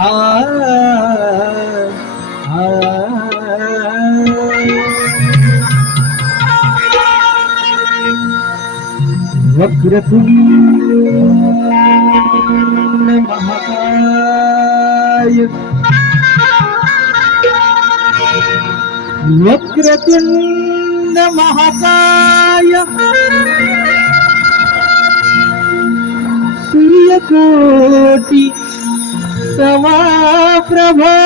आ आ वक्रतुंड महाकाय वक्रतुंड महाकाय सूर्यकोटि समप्रभा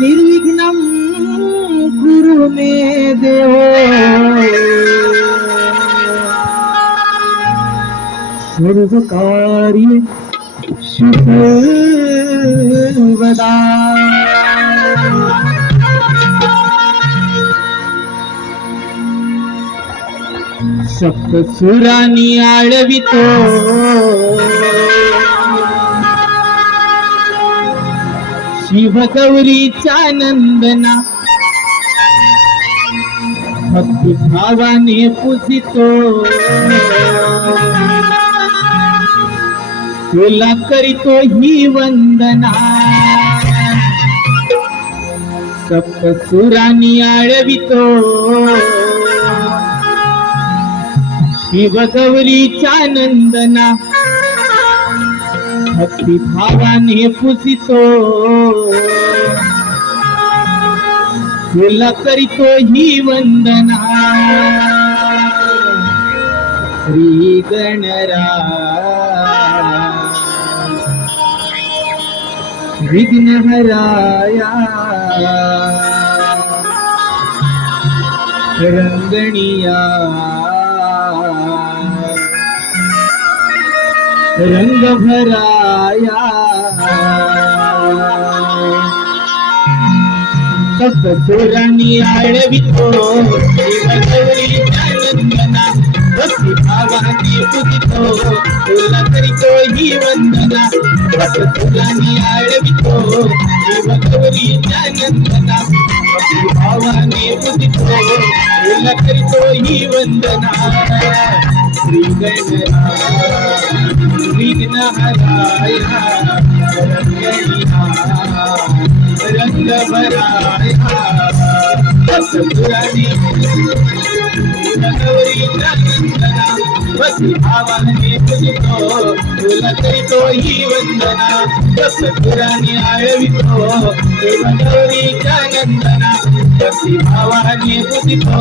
निर्विघ्नं कुरु मे देव सर्वकार्येषु सर्वदा। सप्तसुरांनी आळवितो शिवगौरीचा नंदना भक्तिभावाने पूजितो तुला करीतो ही वंदना। सप्तसुरांनी आळवितो शिवगौरीचा नंदना भक्तिभावाने पूजितो तुला करीतो ही वंदना। श्री गणराया विघ्नहराया रंगणिया रंग भराया। सप्तसुरांनी आळवितो शिवगौरीचा नंदना भक्तिभावाने पूजितो तुला करीतो ही वंदना। सप्तसुरांनी आळवितो शिवगौरीचा नंदना भक्तिभावाने पूजितो तुला करीतो ही वंदना। श्री गणराया विघ्नहराया रंग भराया। सप्तसुरांनी शिवगौरीचा नंदना भक्तिभावाने पूजितो तुला करीतो ही वंदना। सप्तसुरांनी आळवितो शिवगौरीचा नंदना भक्तिभावाने पूजितो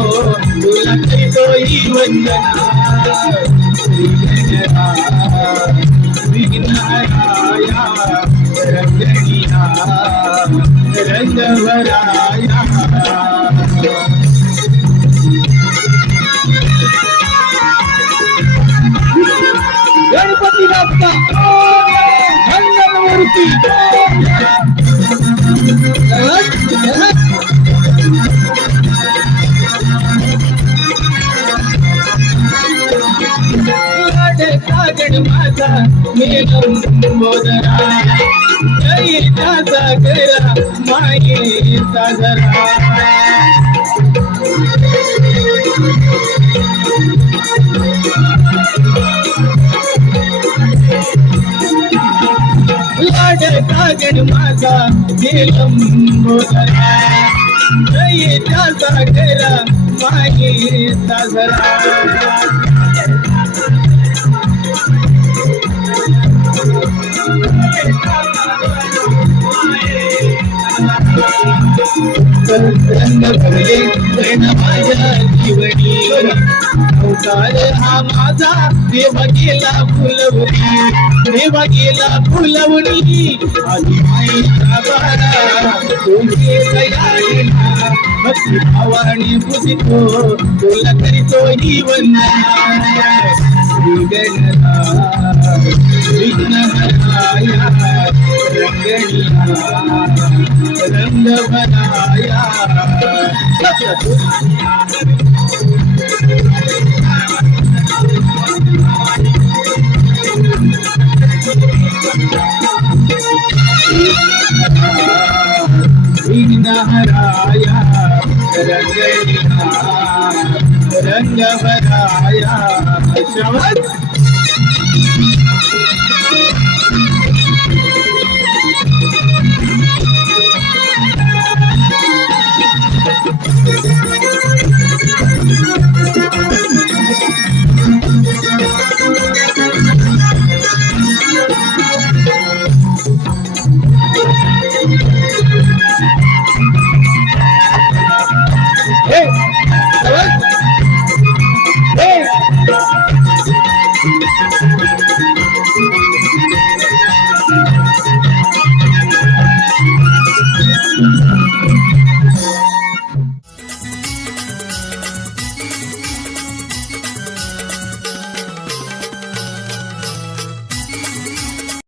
तुला करीतो ही वंदना। श्री गणराया विघ्नहराया रंगणिया रंग भराया। गणपती बाप्पा मंगलमूर्ती सागड माझा मेलंबोदरा जयचा सागरा माये सागरा। लाड सागड माझा मेलंबोदरा जयचा सागरा माये सागरा। रंग भरले जण माझ्या जीवनी अवतार हा माझा देव गेला फुलवणी देव गेला फुलवणी। आधी माईचा बारा तुझे दयाळीला भक्तिभावाने पूजितो तुला करीतो ही वंदना। श्री गणराया विघ्नहराया रंगणिया रंग भराया। विघ्नहराया रंगणिया रंग भराया।